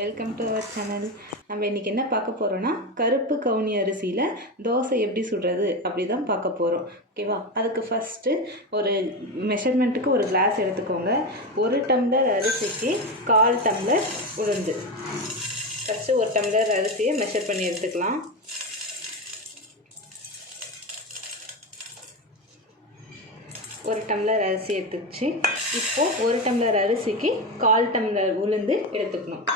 Welcome to our channel. நம்ம இன்றைக்கி என்ன பார்க்க போகிறோன்னா, கருப்பு கவுனி அரிசியில் தோசை எப்படி சுடுறது அப்படி தான் பார்க்க போகிறோம். ஓகேவா? அதுக்கு ஃபஸ்ட்டு ஒரு மெஷர்மெண்ட்டுக்கு ஒரு கிளாஸ் எடுத்துக்கோங்க. 1 டம்ளர் அரிசிக்கு 1/4 டம்ளர் உளுந்து. ஃபஸ்ட்டு 1 டம்ளர் அரிசியை மெஷர் பண்ணி எடுத்துக்கலாம். ஒரு டம்ளர் அரிசி எடுத்துச்சு. இப்போது 1 டம்ளர் அரிசிக்கு 1/4 டம்ளர் உளுந்து எடுத்துக்கணும்.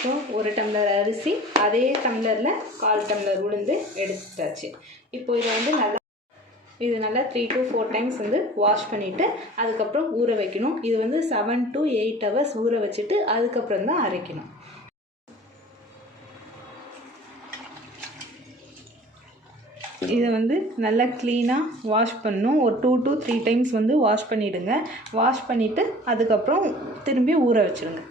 ஸோ 1 டம்ளர் அரிசி, அதே டம்ளரில் 1/4 டம்ளர் உளுந்து எடுத்தாச்சு. இப்போ இது நல்லா 3 to 4 டைம்ஸ் வாஷ் பண்ணிவிட்டு அதுக்கப்புறம் ஊற வைக்கணும். இது 7 to 8 ஹவர்ஸ் ஊற வச்சுட்டு அதுக்கப்புறம் தான் அரைக்கணும். இதை நல்லா க்ளீனாக வாஷ் பண்ணணும். ஒரு 2 to 3 டைம்ஸ் வாஷ் பண்ணிவிடுங்க. வாஷ் பண்ணிவிட்டு அதுக்கப்புறம் திரும்பி ஊற வச்சுடுங்க.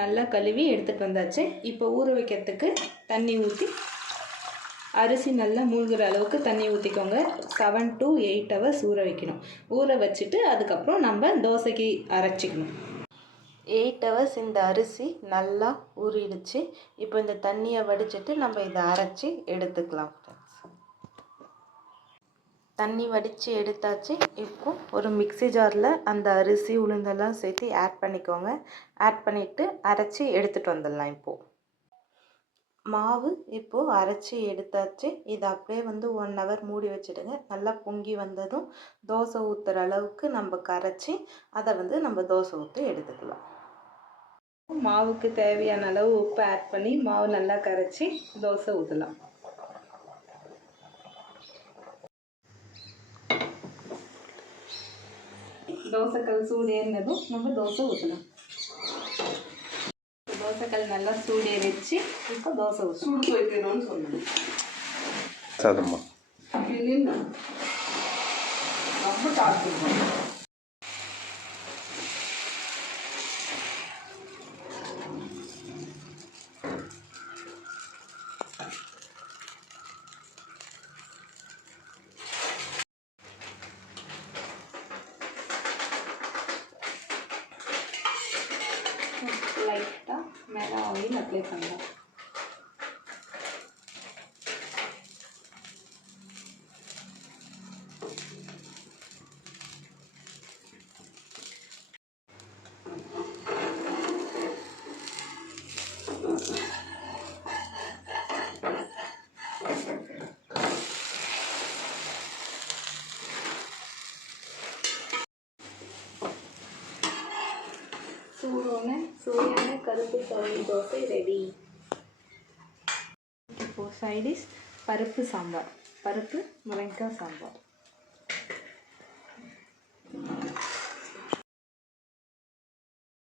நல்லா கழுவி எடுத்துகிட்டு வந்தாச்சு. இப்போ ஊற வைக்கிறதுக்கு தண்ணி ஊற்றி, அரிசி நல்லா மூழ்கிற அளவுக்கு தண்ணி ஊற்றிக்கோங்க. 7 to 8 ஹவர்ஸ் ஊற வைக்கணும். ஊற வச்சுட்டு அதுக்கப்புறம் நம்ம தோசைக்கு அரைச்சிக்கணும். 8 ஹவர்ஸ் இந்த அரிசி நல்லா ஊறிடுச்சு. இப்போ இந்த தண்ணியை வடிச்சிட்டு நம்ம இதை அரைச்சி எடுத்துக்கலாம். தண்ணி வடித்து எடுத்தாச்சு. இப்போ ஒரு மிக்ஸி ஜாரில் அந்த அரிசி உளுந்தெல்லாம் சேர்த்து ஆட் பண்ணிக்கோங்க. ஆட் பண்ணிவிட்டு அரைச்சி எடுத்துகிட்டு வந்துடலாம். இப்போது மாவு இப்போது அரைச்சி எடுத்தாச்சு. இதை அப்படியே 1 ஹவர் மூடி வச்சுடுங்க. நல்லா பொங்கி வந்ததும் தோசை ஊற்றுற அளவுக்கு நம்ம கரைச்சி அதை நம்ம தோசை ஊற்றி எடுத்துக்கலாம். மாவுக்கு தேவையான அளவு உப்பு ஆட் பண்ணி மாவு நல்லா கரைச்சி தோசை ஊற்றலாம். தோசைக்கல் சூடு ஏறினதும் நம்ம தோசை ஊற்றலாம். தோசைக்கல் நல்லா சூடு ஏறிச்சு. இப்போ தோசை ஊற்றணும். சூடு வைக்கணும்னு சொல்லணும். சாதம்மா ரொம்ப டார்ச்சர். லைட்டாக மேலே ஆயில் அப்ளை பண்ணலாம். சூடான கருப்பு கவுனி தோசை ரெடி. இப்போது சைடிஷ் பருப்பு சாம்பார், பருப்பு முருங்கைக்காய் சாம்பார்.